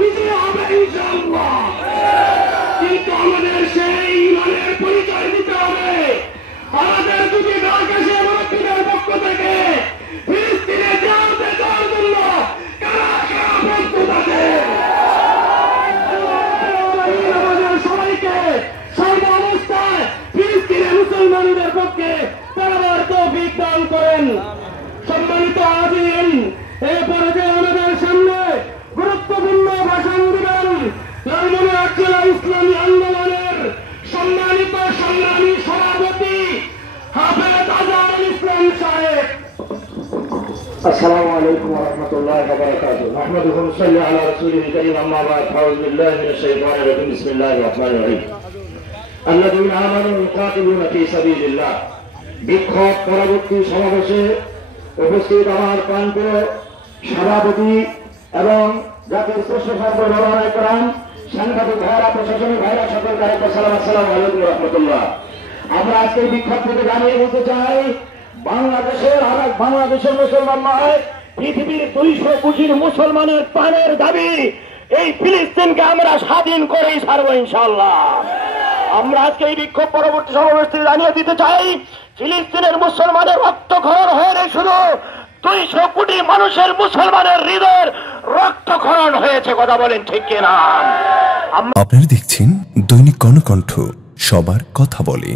বিজয় হবে ইনশাআল্লাহ। কিন্তু আমাদের সেই ইমানের পরিচয় দিতে হবে। আমাদের যদি বাংলাদেশের মুক্তিদের পক্ষ থেকে ফিলিস্তিনে যাওয়াতে যাওয়ার জন্য কারা কারা প্রস্তুত আছে, আমাদের সবাইকে সর্ব অবস্থায় ফিলিস্তিনের মুসলমানদের পক্ষে দাঁড়াবার তৌফিক দান করেন। সম্মানিত হাজিরিন, এরপরে যে আমাদের সামনে গুরুত্বপূর্ণ ভাষণ দিবেন লালমনিরহাট জেলা ইসলামী আন্দোলনের সম্মানিত সংগ্রামী সভাপতি হাফেজ আজহারুল ইসলাম সাহেব। السلام عليكم ورحمة الله وبركاته. نحمده ونصلي على رسوله الكريم. أما بعد فأعوذ بالله من الشيطان الرجيم. بسم الله الرحمن الرحيم. الذين آمنوا يقاتلون في سبيل الله. বিক্ষোভ পরবর্তী সমাবেশে উপস্থিত আমার প্রান্তীয় সভাপতি এবং জাতীয় শ্রেষ্ঠ সর্বধরণের করাম সাংবাদিক ভাইরা, প্রশাসনিক ভাইরা, সকল কারিগর সালাম, আসসালামু আলাইকুম রহমতুল্লাহ। আমরা আজকে বিক্ষোভ থেকে জানিয়ে বলতে চাই, বাংলাদেশের মুসলমান নয়, পৃথিবীর 200 কোটির মুসলমানের প্রাণের দাবি এই ফিলিস্তিনকে আমরা স্বাধীন করেই ছাড়বো ইনশাআল্লাহ। আমরা আজকে এই বিক্ষোভ পরবর্তী সমাবেশ থেকে জানিয়ে দিতে চাই, ফিলিস্তিনের মুসলমানের রক্তক্ষরণ হয়ে শুধু 200 কোটি মানুষের মুসলমানের হৃদয়ের রক্তক্ষরণ হয়েছে। কথা বলেন ঠিক কিনা? আপনারা দেখছেন দৈনিক কর্ণকণ্ঠ, সবার কথা বলে।